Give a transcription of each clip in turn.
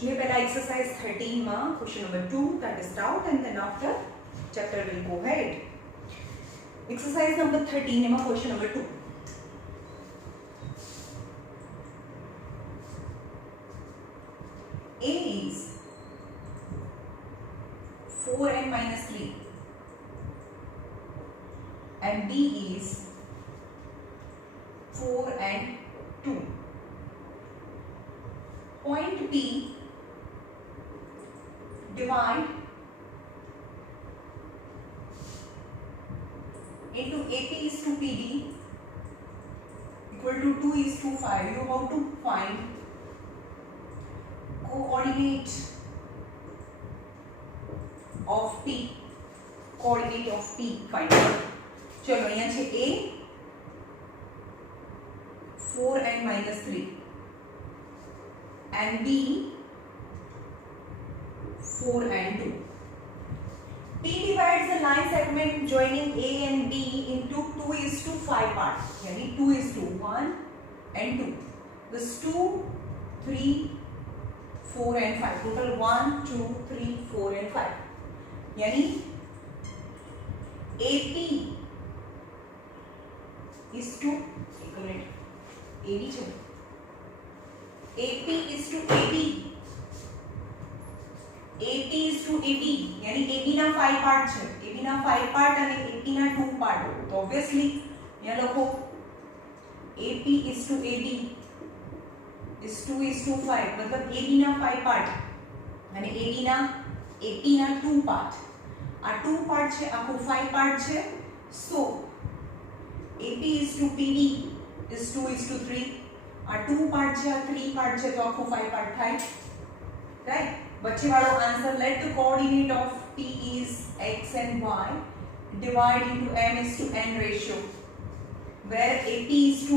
જોઈએ પહેલા exercise 13 માં question number 2 that is doubt and then after chapter will go ahead. Exercise number 13 એમાં question number 2. A is 4n minus 3 and B is 4 and 2. Point P divide into AP is to PD equal to 2 is to 5. You have to find coordinate of P. Coordinate of P find out. चलो यहाँ छे A 4n minus 3 and B 4 and 2. P divides the line segment joining A and B into 2 is to 5 parts. यानी 2 is to 1 and 2. This 2, 3, 4 and 5. Total 1, 2, 3, 4 and 5. यानी AP is to AB છે. AP is to AB. AP is to AB. यानी AB ना 5 part છે. AB ना 5 part અને AP ना 2 part. तो obviously यहाँ લખો AP is to AB is 2 is to 5. मतलब AB ना 5 पार्ट અને AB ना 2 पार्ट. આ 2 પાર્ટ છે આખું 5 પાર્ટ છે. So AP is to PD is 2 is to 3. આ 2 પાર્ટ છે આ 3 પાર્ટ છે તો આખું 5 પાર્ટ થાય. રાઈટ. વચ્ચે વાળો answer let the coordinate of P is x and y divide into m is to n ratio where AP is to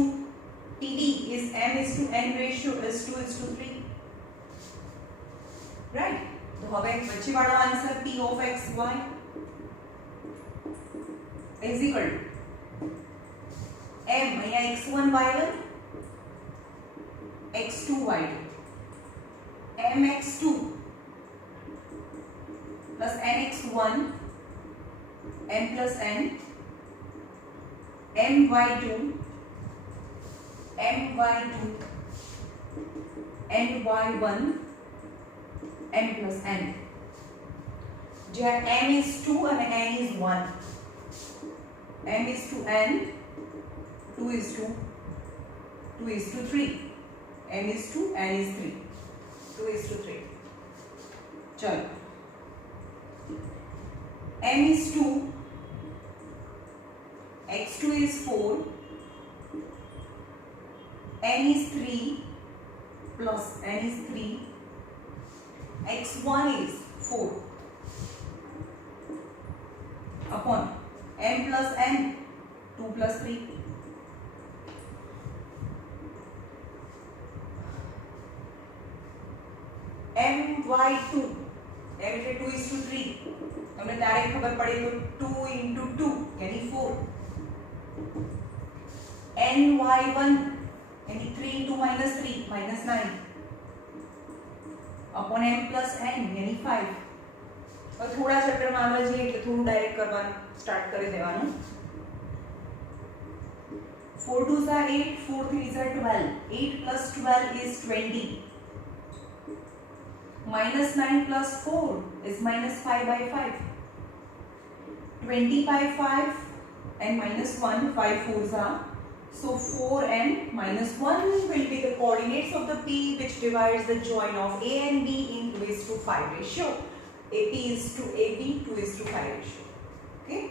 PD is m is to n ratio is 2 is to 3. Right. તો હવે વચ્ચે વાળો answer P of x y is equal to m અહીંયા x1 y1 x2 y2 mx2 plus nx1 m plus n my2 my2 ny1 m plus n જ્યાં m is 2 and n is 1. m is to n 2 is to 3. m is 2 n is 3. 2 is to 3. चलो m is 2 x2 is 4 n is 3 plus n is 3 x1 is 4 upon m plus n 2 plus 3. my2 m એટલે 2 is to 3. તમને ત્યારે ખબર પડી તો 2 into 2 यानी 4. ny1 यानी 3 into minus 3 minus 9 upon m plus n यानी 5. હવે થોડા ચેપ્ટરમાં આગળ જઈએ એટલે થોડું ડાયરેક્ટ કરવાનું સ્ટાર્ટ કરી દેવાનું. 4 2s are 8, 4 3s are 12. 8 plus 12 is 20. Minus 9 plus 4 is minus 5 by 5. 20 by 5 and minus 1, 5 4s are. So 4 and minus 1 will be the coordinates of the P which divides the join of A and B in 2 is to 5 ratio. AP is to AB, 2 is to 5 ratio. Okay.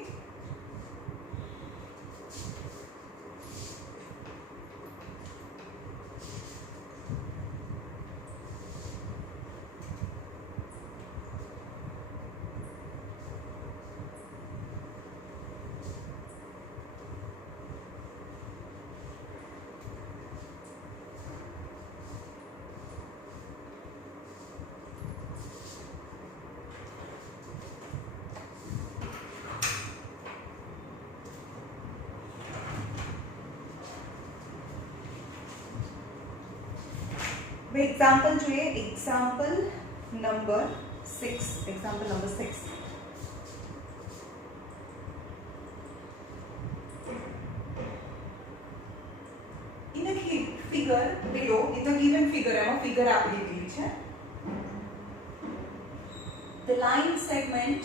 હવે example જોઈએ. Example number 6. Example number 6. In the figure below, in the given figure, એમાં figure આપી દીધી છે. The line segment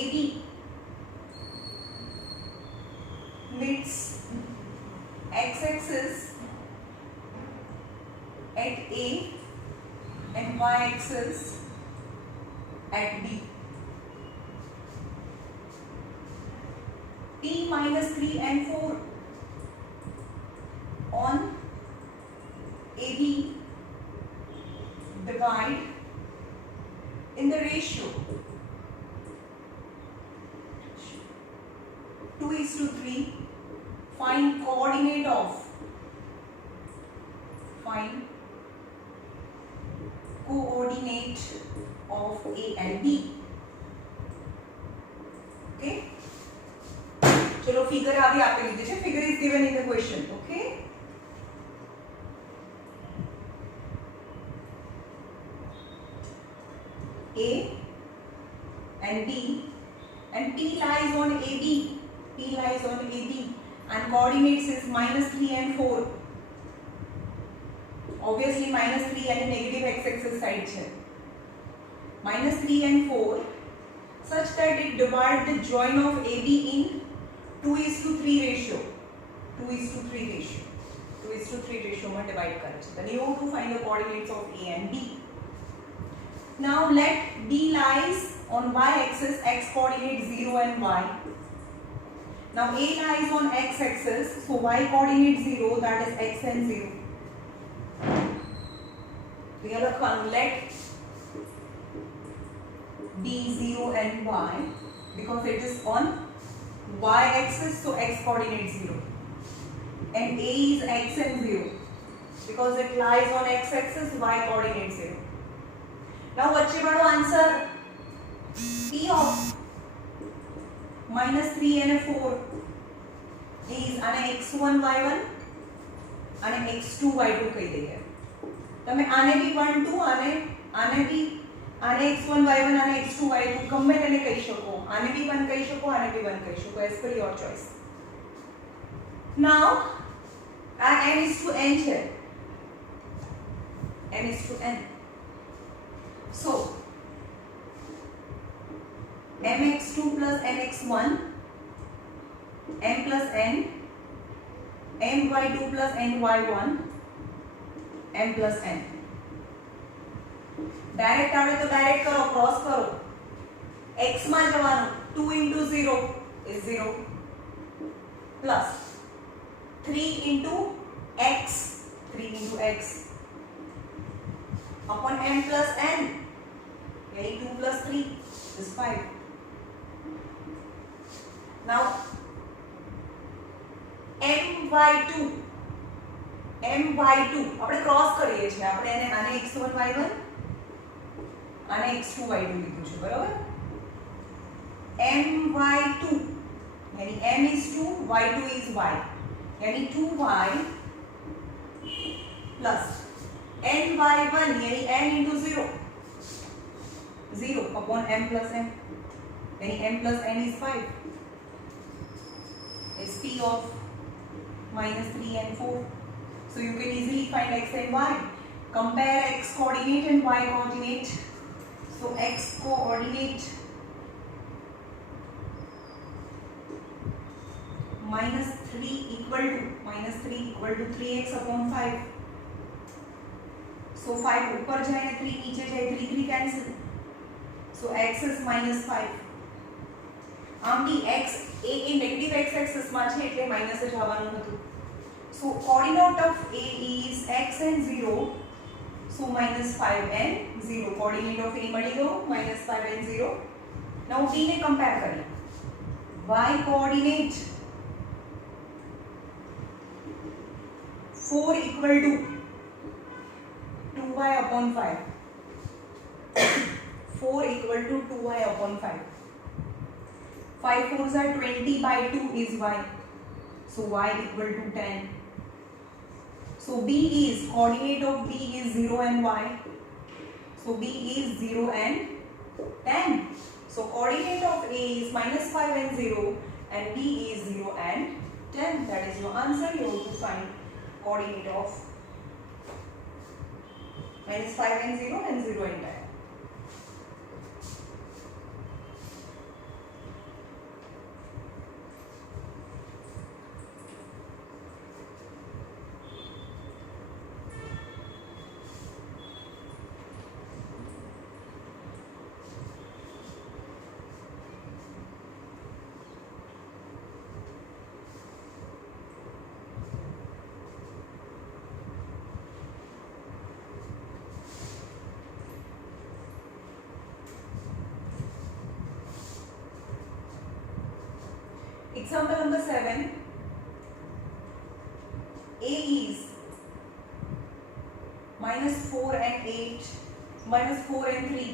AB meets x-axis at A and y-axis at B. P minus 3 and 4 on AB divide in the ratio 2:3. Find coordinate of A and B. Okay. चलो figure अभी आपके लिए दीजिए. Figure is given in the question. Okay. A and B and P lies on AB. P lies on AB and coordinates is -3 and 4. Obviously -3 and negative x-axis side છે. -3 and 4 such that it divides the join of AB in 2:3 ratio. 2:3 ratio. 2:3 ratio में divide करे છે. Then you have to find the coordinates of A and B. Now let B lies on y-axis, x coordinate 0 and y. Now A lies on x-axis, so y coordinate 0, that is x and 0. The other one, let B 0 and y, because it is on y-axis, so x coordinate 0. And A is x and 0, because it lies on x-axis, y coordinate 0. Now વચ્ચે વાળો answer P of -3 and 4 is આને x1 y1 અને x2 y2 કહી દઈએ. તમે આને બી 1 2 આને બી આને x1 y1 આને x2 y2 ગમે તેને કહી શકો. આને બી 1 કહી શકો, આને બી 1 કહી શકો, as per your choice. Now આ m is to n છે. m is to n. So mx2 plus mx1 m plus n my2 plus ny1 m plus n. Direct आवड़े तो डायरेक्ट करो, क्रॉस करो. x માં જવાનું 2 into 0 is 0 plus 3 into x upon m plus n, यानी 2 plus 3 is 5. Now my2 આપણે cross કરીએ છીએ. આપણે એને આને x1 y1 આને x2 y2 લીધું છે, બરાબર. my2 यानी m is 2, y2 is y, यानी 2y plus ny1 यानी n into 0 upon m plus n, यानी m plus n is 5. is P of -3 and 4. So you can easily find x and y. Compare x coordinate and y coordinate. So x coordinate -3 equal to 3x upon 5. So 5 ऊपर जाए 3 नीचे जाए 3 cancel. So x is -5. Amti x a negative x axis માં છે એટલે minus જ આવવાનું હતું. So coordinate of a is x and 0. So -5 and 0. Coordinate of a મળી ગયો -5 and 0. Now b ને compare કરીએ. y coordinate 4 equal to 2y upon 5. 4 equal to 2y upon 5. 5 4s are 20 by 2 is y. So y equal to 10. So B is, coordinate of B is 0 and y. So B is 0 and 10. So coordinate of A is -5 and 0 and B is 0 and 10. That is your answer. You have to find coordinate of -5 and 0 and 0 and 10. Example number 7. A is -4 and 8, -4 and 3,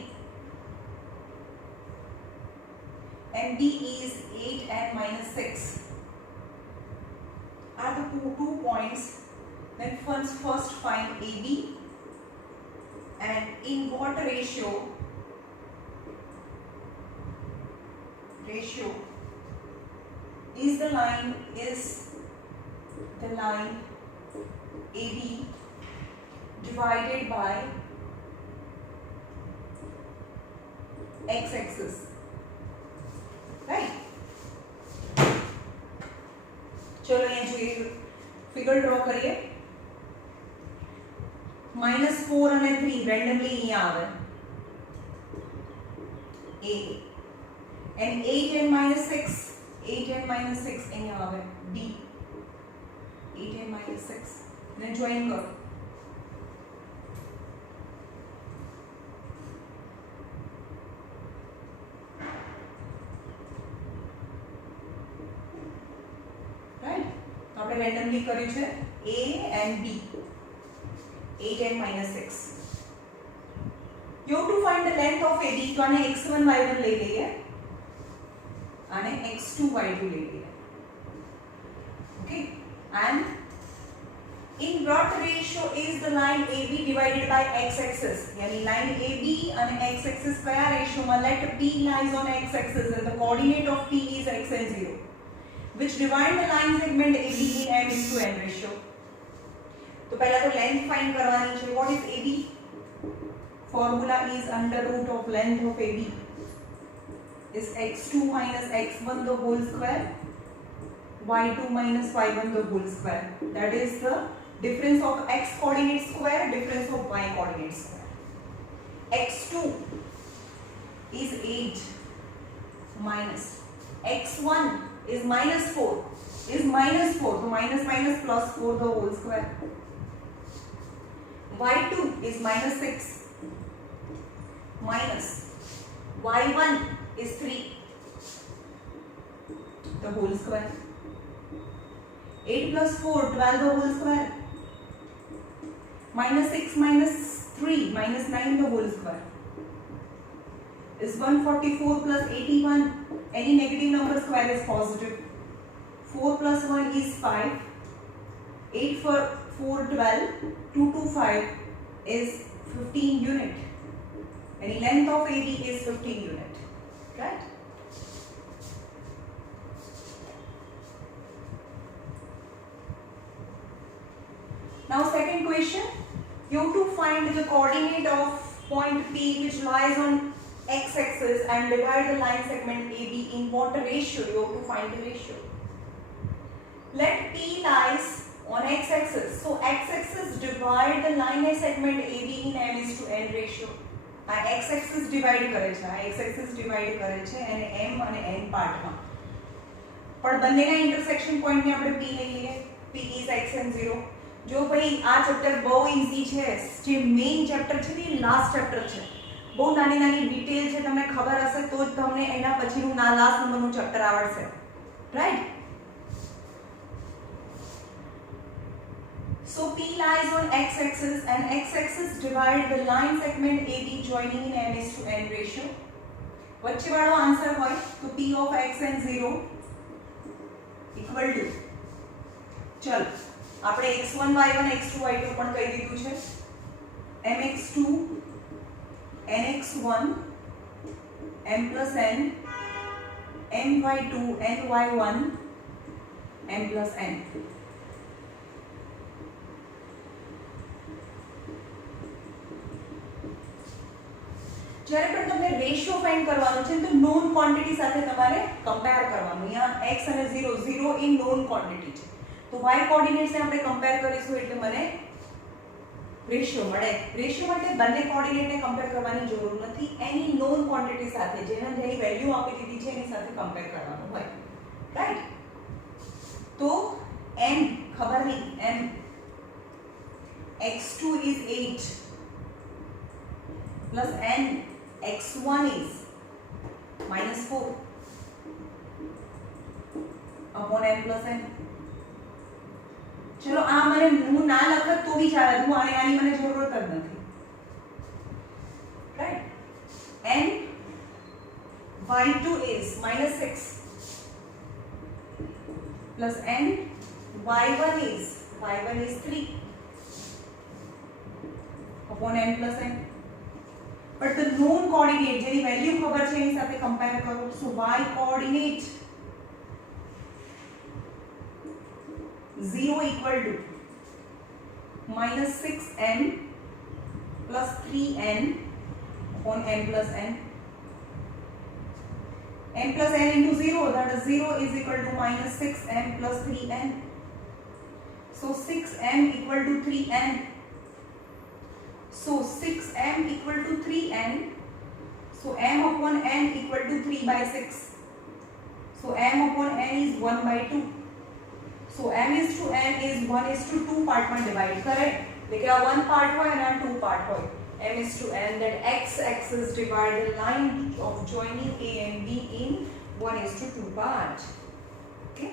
and B is 8 and -6 are the two points. Then first find AB, and in what ratio is the line AB divided by x-axis, right? चलो यहाँ જોઈએ figure draw કરીએ. -4 અને 3 randomly અહીંયા આવે A, and 8 and -6 અહીંયા આવે B. 8 and -6 ને જોઈન કરો. રાઈટ, તો આપણે રેન્ડમલી કર્યું છે A and B, 8 and -6. You have to find the length of AB. તો આને x1 y1 લઈ લઈએ અને x2 y2 લઈ લઈએ. Okay, and in what ratio is the line AB divided by x-axis? यानी line AB and x-axis कया ratio में? Let P lies on x-axis and the coordinate of P is x and 0, which divide the line segment AB in m:n ratio. तो पहला तो length find करवानी है. What is AB? Formula is under root of length of AB is x2 minus x1 the whole square, y2 minus y1 the whole square. That is the difference of x coordinate square, difference of y coordinate square. x2 is 8 minus x1 is -4, so minus minus plus 4 the whole square. y2 is -6 minus y1 is 3 the whole square. 8 plus 4 12 the whole square. -6 minus 3 -9 the whole square is 144 plus 81. Any negative number square is positive. 4 plus 1 is 5. 8 for 4 12. 2 to 5 is 15 unit. Any length of AB is 15 unit, right? Now second question, you have to find the coordinate of point P which lies on x-axis and divide the line segment AB in what ratio? You have to find the ratio. Let P lies on x-axis. So x-axis divide the line segment AB in m:n ratio. આ x axis divide કરે છે, આ x axis divide કરે છે અને m અને n પાર્ટમાં. પણ બંનેના ઇન્ટરસેક્શન પોઈન્ટને આપણે p લઈ લઈએ. p is x and 0. જો ભાઈ આ ચેપ્ટર બહુ ઈઝી છે, જે મેઇન ચેપ્ટર છે ને લાસ્ટ ચેપ્ટર છે, બહુ નાની નાની ડિટેલ છે, તમને ખબર હશે તો જ તમને એના પછીનું લાસ્ટ નંબરનું ચેપ્ટર આવડશે, right? So P lies on x-axis and x-axis divide the line segment AB joining in m:n ratio. વચ્ચે વાળો આન્સર હોય તો P of x and 0 equal to ચલો આપણે x1 y1 x2 y2 પણ કહી દીધું છે mx2 nx1 m plus n my2 ny1 m plus n. જ્યારે પણ તમને રેશિયો ફાઇન્ડ કરવાનો છે તો નોન ક્વોન્ટિટી સાથે તમારે કમ્પેર કરવાનું. અહીંયા x અને 0 એ નોન ક્વોન્ટિટી છે તો y કોઓર્ડિનેટ્સને આપણે કમ્પેર કરીશું એટલે મને રેશિયો મળે. રેશિયો માટે બંને કોઓર્ડિનેટને કમ્પેર કરવાની જરૂર નથી. એની નોન ક્વોન્ટિટી સાથે જેની વેલ્યુ આપી દીધી છે એની સાથે કમ્પેર કરવાનું હોય, રાઈટ? તો m ખબર નહીં, m x2 is 8 plus n x1 is -4 upon m plus n. चलो आ મને હું ના લખત તો બી ચાલે, હું આની મને જરૂરત જ નથી, right? n y2 is -6 plus n y1 is 3 upon n plus n. but the known coordinate જેની વેલ્યુ ખબર છે એની સાથે કમ્પેર કરો. so y coordinate 0 equal to -6m plus 3n upon n plus n. n plus n into 0, that is 0 is equal to -6m plus 3n. so 6m equal to 3n. so 6m equal to 3n. so m upon n equal to 3 by 6. so m upon n is 1 by 2. so m is to n is 1 is to 2 part માં divide કરે એટલે આ 1 part હોય અને આ 2 part હોય. m is to n, that x axis divide the line of joining a and b in 1 is to 2 part. okay?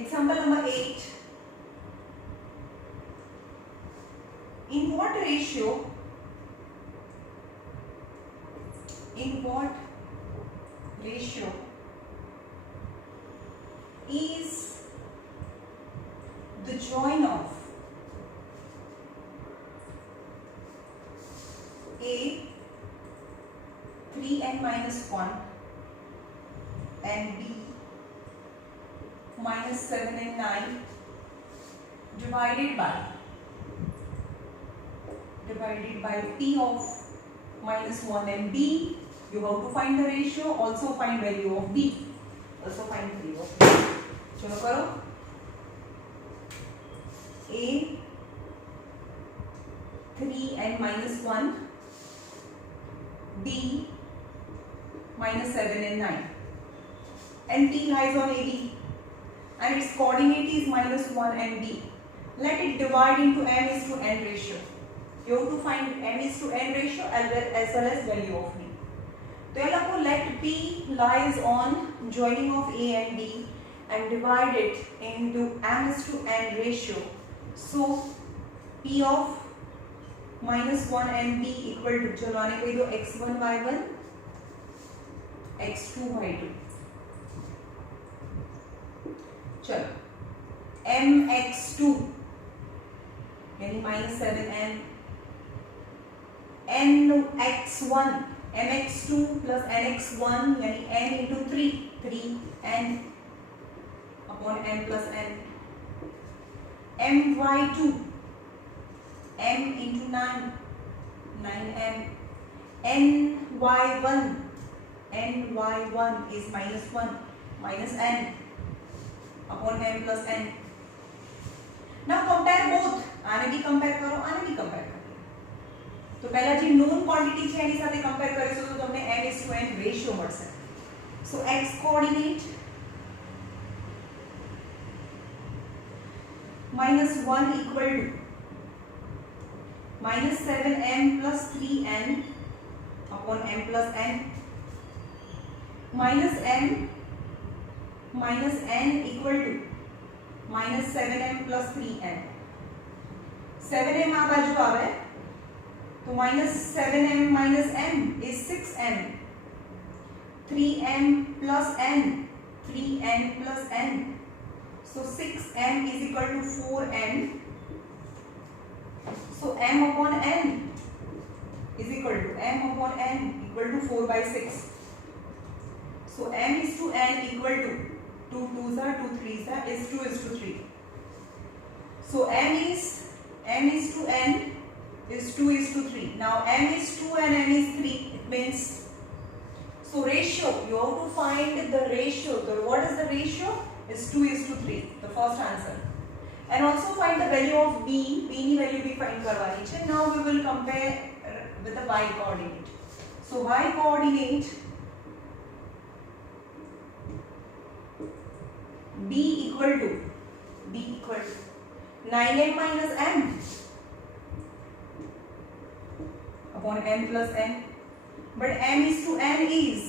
Example number 8. In what ratio is the join of a 3n minus 1 and b -7 and 9 divided by p of -1 and b. you have to find the ratio, also find value of b, also find value of b. चलो करो. a 3n minus 1, b -7 and 9, and p lies on AB and its coordinate is -1 and b. Let it divide into m is to n ratio. You have to find m is to n ratio as well as value of b. तो ये लोगों let p lies on joining of a and b and divide it into m is to n ratio. So p of -1 and b equal to, चलो आने कही दो x1 y1 x2 y2. चलो mx2 यानी -7m, nx1 mx2 plus nx1 यानी n into 3n upon n plus n. my2 m into 9 9m. ny1 is -1 minus n upon m plus n. Now compare both. आने भी compare करो, आने भी compare करो. तो पहला जी known quantity છે એની સાથે compare કરીશું તો તમને m is to n ratio મળશે. So x coordinate -1 equal to minus 7m plus 3n upon m plus n, minus m minus n equal to minus 7m plus 3n. 7m આ બાજુ આવે તો minus 7m minus m is 6m. 3m plus n, 3n plus n. So 6m is equal to 4n. So m upon n is equal to 4 by 6. So m is to n equal to 2 2s are 2 3s are is 2 is to 3. So m is to n is 2 is to 3. Now m is 2 and n is 3. It means, so ratio, you have to find the ratio. What is the ratio? Is 2 is to 3. The first answer. And also find the value of b. b ની value भी find કરવાની છે. Now we will compare with the y coordinate. So y coordinate b equal to 9m minus m upon m plus n. But m is to n is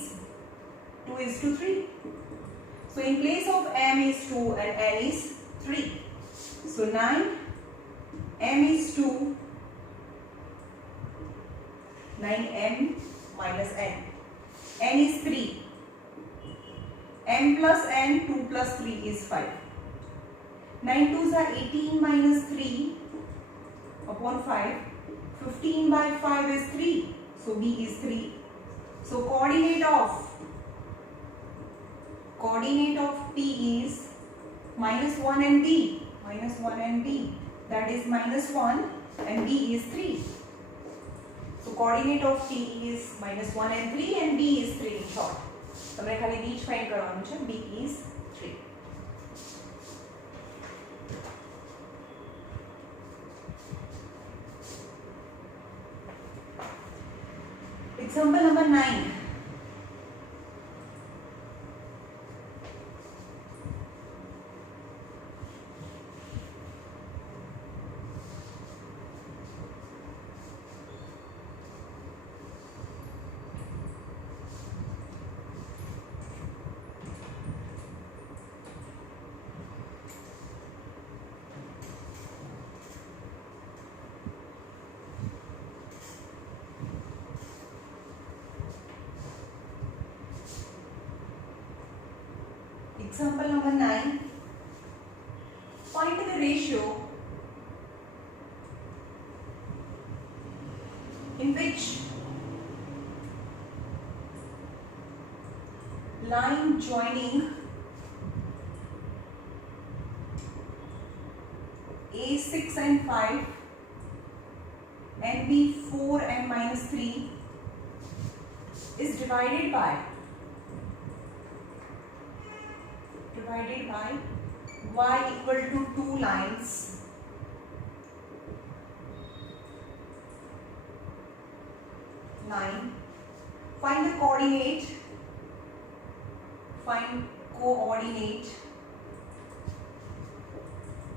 2 is to 3. So in place of m is 2 and n is 3. So 9 m is 2, 9m minus n. n is 3. m plus n, 2 plus 3 is 5. 9 2s are 18 minus 3 upon 5. 15 by 5 is 3. So b is 3. So coordinate of p is minus 1 and b. That is minus 1 and b is 3. So coordinate of p is minus 1 and 3 and b is 3 in short. તમને ખાલી b જ find કરવાનું છે. b is 3. Example number 9. Example number 9. Find the ratio in which line joining A6 and 5 and B4 and minus 3 is divided by y equal to 2 lines find the coordinate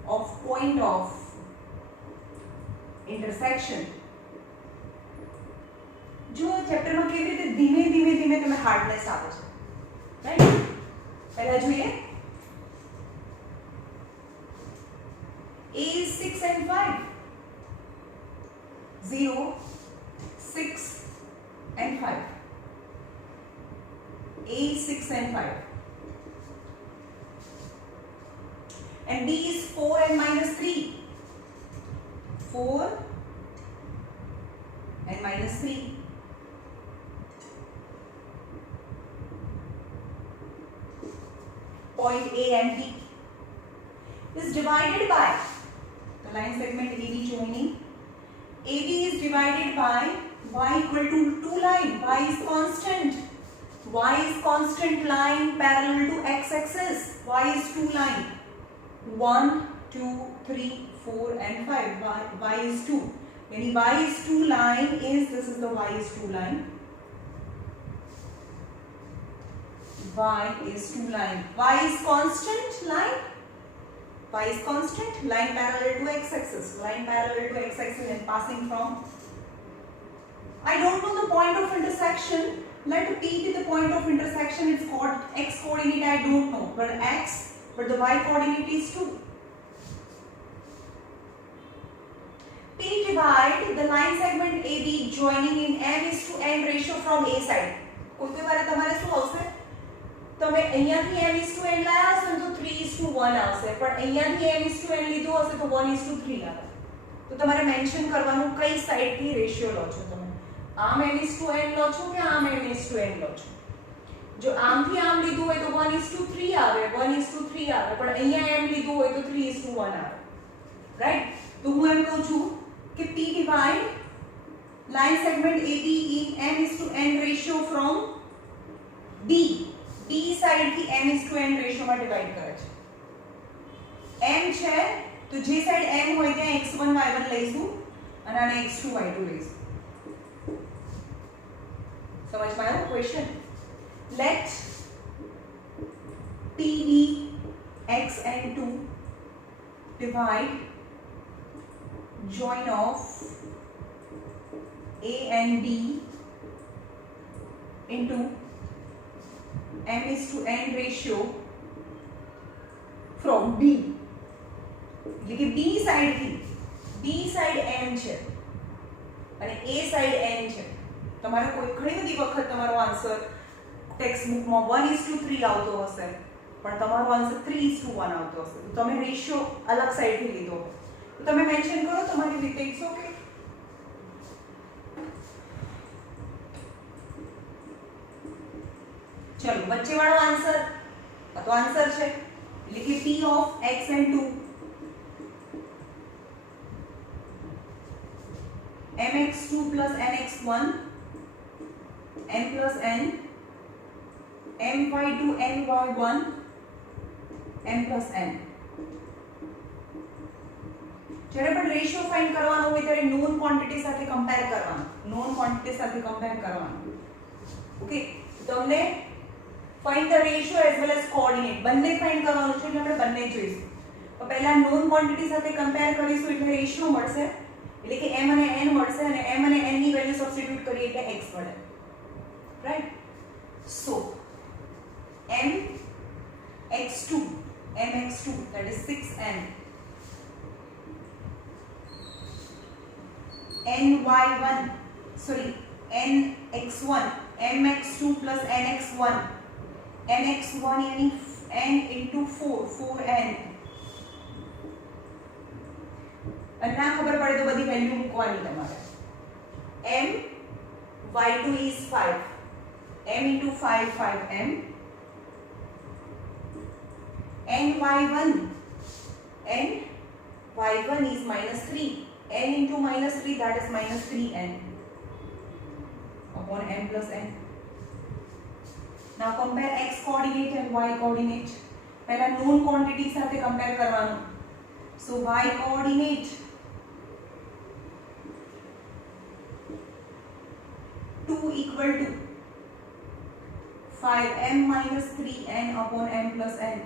of point of intersection. जो chapter में केवी रीते धीमे धीमे तुम्हें hardness आवे छे, right? पहला જોઈએ A is 6 and 5. 0, 6 and 5. A is 6 and 5. And B is 4 and minus 3. 4 and minus 3. Point A and B is divided by the line segment AB joining. AB is divided by y equal to 2 line. Y is constant. Y is constant line parallel to x-axis. Y is 2 line. 1, 2, 3, 4 and 5. Y is 2. Yani y is 2 line is, this is the y is 2 line. Y is 2 line. Y is constant line y is constant, line parallel to x-axis, and passing from, I don't know the point of intersection. Let P be the point of intersection. It's called x coordinate, I don't know, but the y coordinate is 2. P divide the line segment AB joining in m:n ratio from A side. કોઈ વારે તમારે શું આવશે, તમે અહીંયાથી m:n લાયા હશો તો 3:1 આવશે, પણ અહીંયાથી m:n લીધો હશે તો 1:3 આવે. તો તમારે મેન્શન કરવાનું કઈ સાઈડથી રેશિયો લો છો, તમે આમ m:n લો છો કે આમ m:n લો છો. જો આમથી આમ લીધું હોય તો 1:3 આવે, 1:3 આવે, પણ અહીંયા m લીધું હોય તો 3:1 આવે. રાઈટ? તો હું એમ કહું છું કે P divide line segment AB in m:n ratio from B side થી m:n રેશિયો માં ડિવાઇડ કરે છે. m છે તો જે સાઈડ m હોય ત્યાં x1 y1 લઈશું અને આને x2 y2 લઈશું. સમજમાં આવ્યું question? Let P be x&2 divide join of A and B into m:n ratio from B. એટલે કે B સાઈડ m છે અને A સાઈડ n છે. તમારે કોઈ ઘણી બધી વખત તમારો આન્સર ટેક્સ્ટ બુકમાં 1:3 આવતો હશે, પણ તમારો આન્સર 3:1 આવતો હશે. તો તમે રેશિયો અલગ સાઈડથી લીધો તો તમે મેન્શન કરો તમારી રીતે. It's okay. चलो बच्चे वाला आंसर तो आंसर है लिखिए P of x&2 mx2 plus nx1 n plus n my2 ny1 m plus n. જ્યારે પણ રેશિયો ફાઇન્ડ કરવાનો હોય ત્યારે નોન ક્વોન્ટિટી સાથે કમ્પેર કરવાનું. ઓકે, તમને find the ratio as well as coordinate બંને ફાઇન્ડ કરવાનું છે, એટલે આપણે બંને જોઈશું. તો પહેલા નોન ક્વોન્ટિટી સાથે કમ્પેર કરીશું એટલે રેશિયો મળશે, એટલે કે m અને n મળશે, અને m અને n ની વેલ્યુ સબસ્ટિટ્યુટ કરીએ એટલે x મળે. Right? So mx2 that is 6n nx1 mx2 plus nx1 nx1 यानी n into 4n. અને ના ખબર પડે તો બધી વેલ્યુ મૂકવાની તમારે. m y2 is 5 m into 5 5m n y1 is -3 n into -3 that is -3n upon m plus n. Now compare x coordinate and y coordinate. पहला known quantity साथे compare करवानो. So y coordinate 2 equal to 5m minus 3n upon m plus n.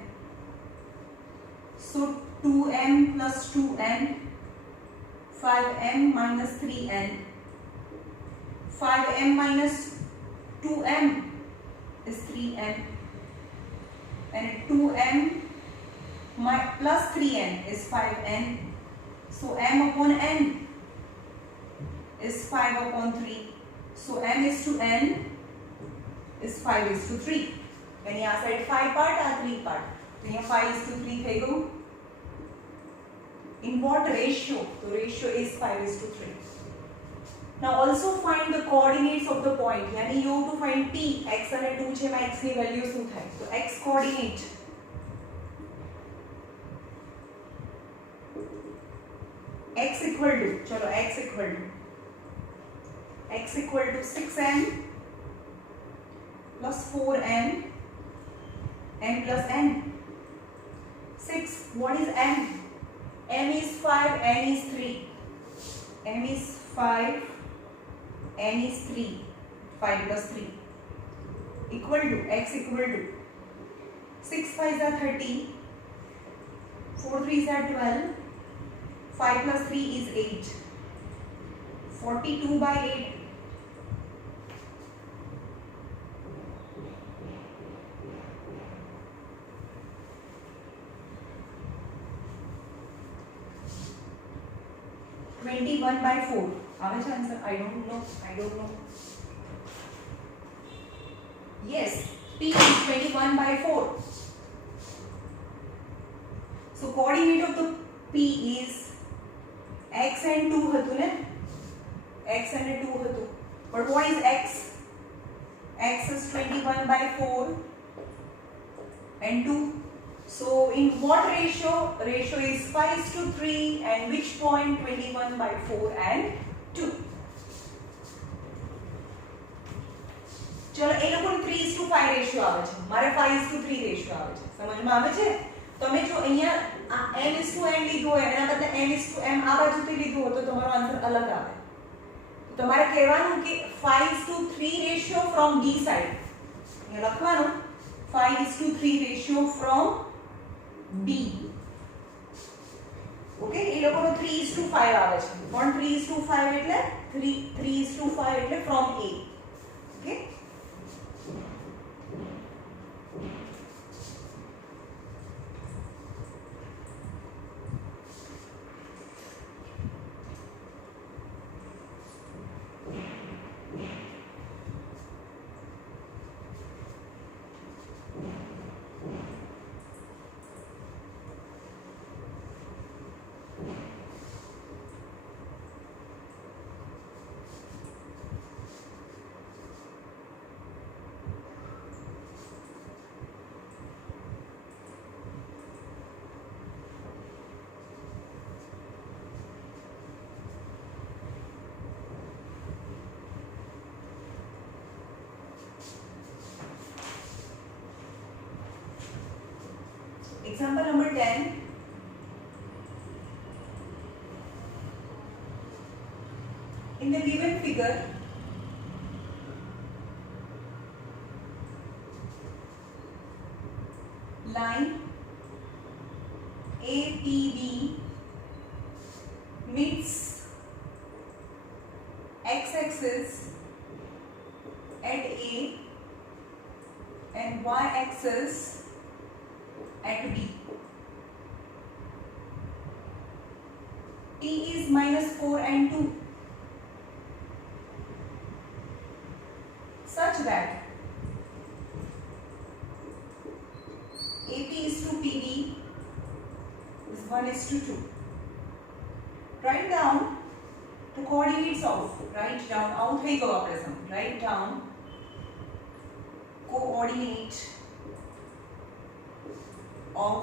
So 2m plus 2n 5m minus 3n 5m minus 2m is 3n and 2m plus 3n is 5n. So m upon n is 5 upon 3. So m is to n is 5:3. यानी આ side 5 part આ 3 part, તો અહીંયા 5:3 થઈ ગયું. In what ratio? The ratio is 5:3. Now also find the coordinates of the point. यानी you have to find p. x અને 2 છે, માં x ની વેલ્યુ શું થાય? તો x coordinate x equal to, चलो x equal to 6n plus 4n n plus n. 6, what is n? m is 5, n is 3. m is 5, n is 3. 5 plus 3 equal to x equal to 6 5 are 30, 4 3s are 12. 5 plus 3 is 8. 42 by 8. Twenty-one by 4. આવે છે answer? I don't know. Yes, P is 21 by 4. So coordinate of the P is x and 2 હતું ને? X and 2 હતું. But what is x? X is 21 by 4 and 2. So in what ratio? Ratio is 5:3, and which point? 21 by 4 and 2. ચલો એ લોકોને 3:5 ratio આવે છે, મારે 5:3 ratio આવે છે. સમજમાં આવે છે? તમે જો અહીંયા આ m:n લીધું હોય એના બદલે m:m આ બાજુથી લીધું હોય તો તમારો આન્સર અલગ આવે. તો તમારે કહેવાનું કે 5:3 રેશિયો ફ્રોમ b સાઇડ. અહીંયા લખવાનું 5:3 રેશિયો ફ્રોમ b. ઓકે, એ લોકોનો 3:5 આવે છે. પણ 3:5 એટલે 3:5 એટલે from a. Okay, example number 10. In the given figure, line APB meets x-axis at A and y-axis at B. T is -4 and 2, such that AP is to PB is 1:2. Write down the coordinates of, write down, out થઈ ગયો આપણે સમ, write down coordinate of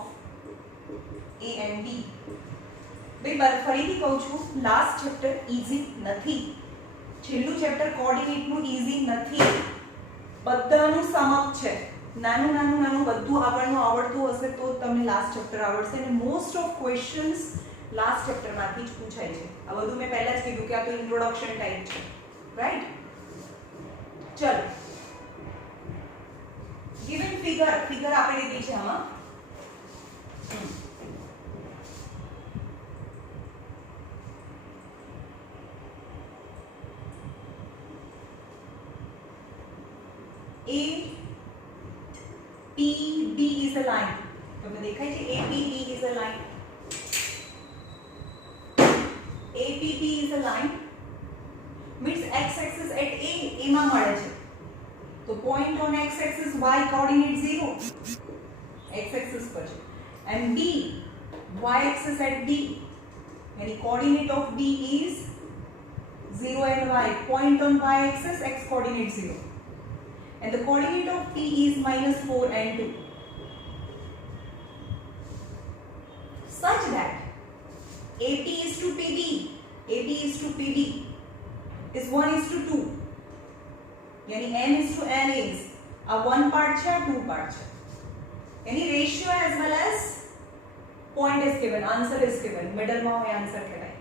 A and B. ભાઈ ફરીથી કહું છું, last chapter easy નથી. છેલ્લું chapter કોઓર્ડિનેટનું easy નથી. બધાનું સમપ છે. નાનું નાનું નાનું બધું આગળનું આવડતું હશે તો તમને લાસ્ટ ચેપ્ટર આવડશે. અને મોસ્ટ ઓફ ક્વેશ્ચન્સ લાસ્ટ ચેપ્ટરમાંથી જ પૂછાય છે. આ બધું મેં પહેલા જ કીધું કે આ તો ઇન્ટ્રોડક્શન ટાઈપ છે, રાઈટ? ચલો, ગિવન ફિગર આપી દીધી છે આમાં. APB is a line. તમને દેખાય છે? APB is a line. APB is a line means x-axis at A માં મળે છે. તો point on x-axis y coordinate 0, x-axis પર છે. And B, y-axis at B, यानी coordinate of B is 0 and y. Point on y-axis x coordinate 0. And the coordinate of P is -4 and 2, such that AP is to PB is 1:2. यानी M is to N is a 1 part છે, 2 part છે. यानी ratio as well as point is given, answer is given. Middle માં હોય answer કહેવાય.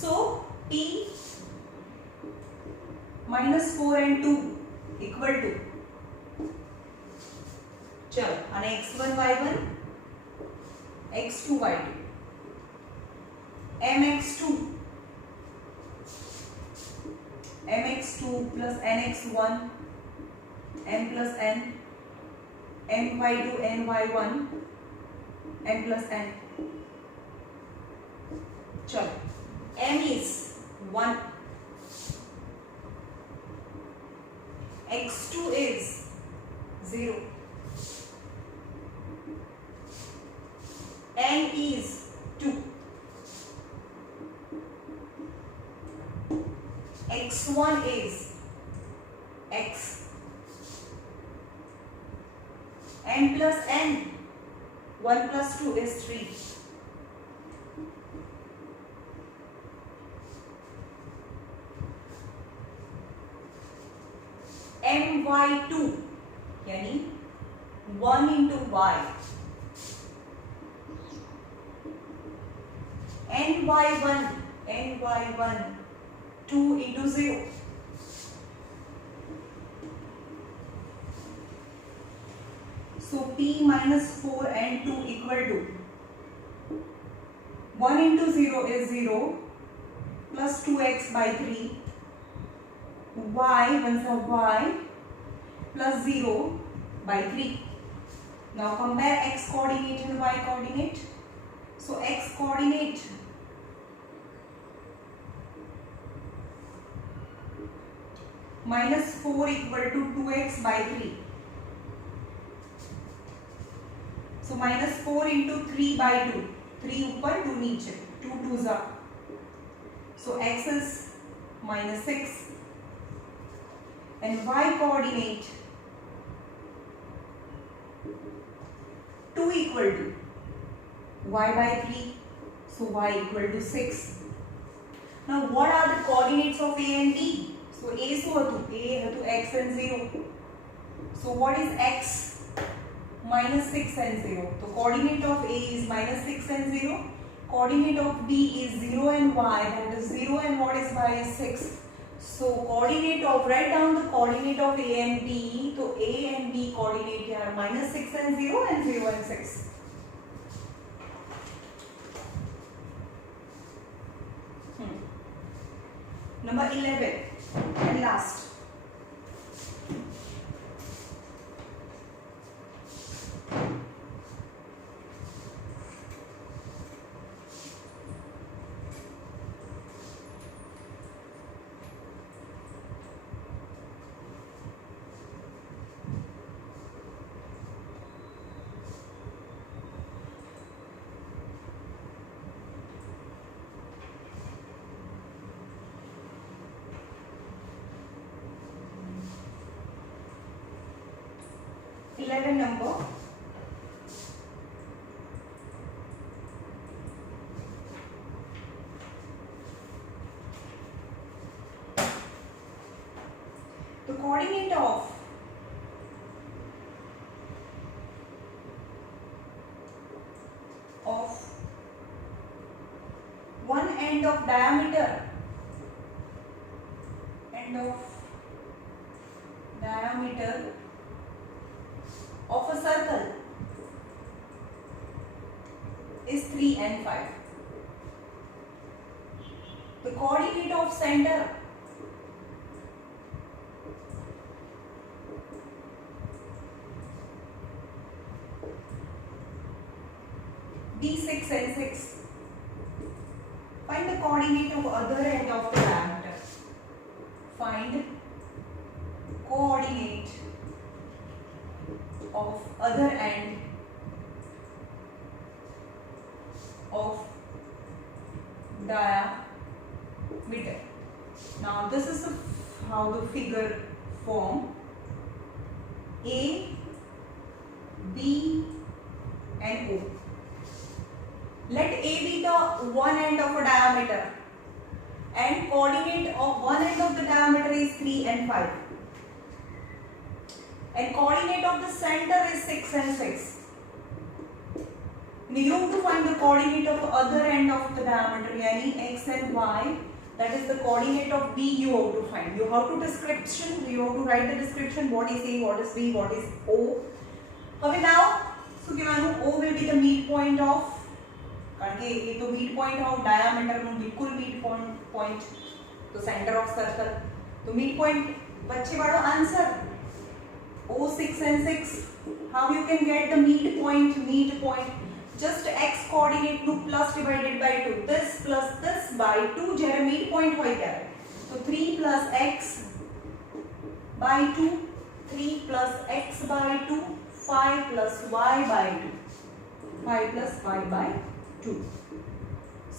So P -4 and 2 equal to, ચલો આને x1 y1 x2 y2, mx2 plus nx1 m plus n my2 ny1 m plus n. चलो m is 1, x2 is 0, n is 2, x1 is x, n plus n, 1 plus 2 is 3. my2 यानी 1 into y, ny1 2 into 0. So p minus 4 and 2 equal to 1 into 0 is 0 plus 2x by 3, y once a y plus 0 by 3. Now compare x coordinate and y coordinate. So x coordinate minus 4 equal to 2x by 3. So minus 4 into 3 by 2. 3 ऊपर 2 नीचे, 2 2s are. So x is minus 6 and y coordinate 2 equal to y by 3. So y equal to 6. Now what are the coordinates of a and b? So a શું હતું? a હતું x and 0. So what is x? Minus 6 and 0. So coordinate of a is minus 6 and 0. Coordinate of b is 0 and y. That is 0 and what is y is 6. So coordinate of, write down the coordinate of a and b. So a and b coordinate here are minus 6 and 0 and 0 and 6. Number 11 and last. Number the coordinate of one end of diameter of a circle is 3 and 5. The coordinate of center d6 and 6. Find the coordinate of other end of the diameter. Find coordinate of other end of diameter. Now this is how the figure form. A, B and O. Let A be the one end of a diameter and coordinate of one end of the diameter is 3 and 5. And coordinate of the center is 6 and 6. Now you have to find the coordinate of the other end of the diameter, yani x and y. That is the coordinate of B you have to find. You have to write the description. What is A, what is B, what is O. Okay, now, so O will be the midpoint of કારણ કે એ તો mid point of ડાયામીટરનું બિલકુલ mid point, તો centre of circle, તો mid point વચ્ચે વાળો answer O6 and 6. How you can get the midpoint? Just x coordinate નું plus divided by 2, this plus this by 2 જ્યારે midpoint હોય ત્યારે, તો 3 plus x by 2, 3 plus x by 2, 5 plus y by 2, 5 plus y by 2.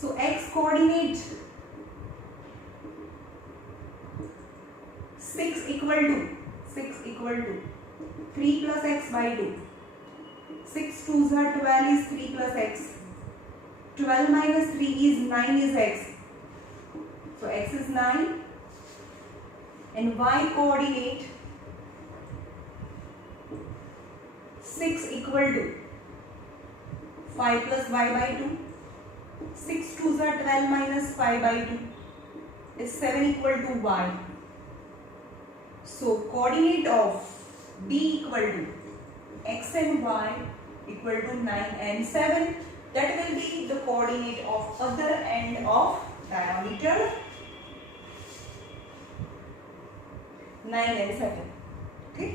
So x coordinate 6 equal to 3 plus x by 2. 6 2s are 12 is 3 plus x. 12 minus 3 is 9 is x. So x is 9 and y coordinate 6 equal to 5 plus y by 2. 6 2s are 12 minus 5 by 2 is 7 equal to y. So coordinate of B equal to x and y equal to 9 and 7. That will be the coordinate of other end of diameter 9 and 7. Okay.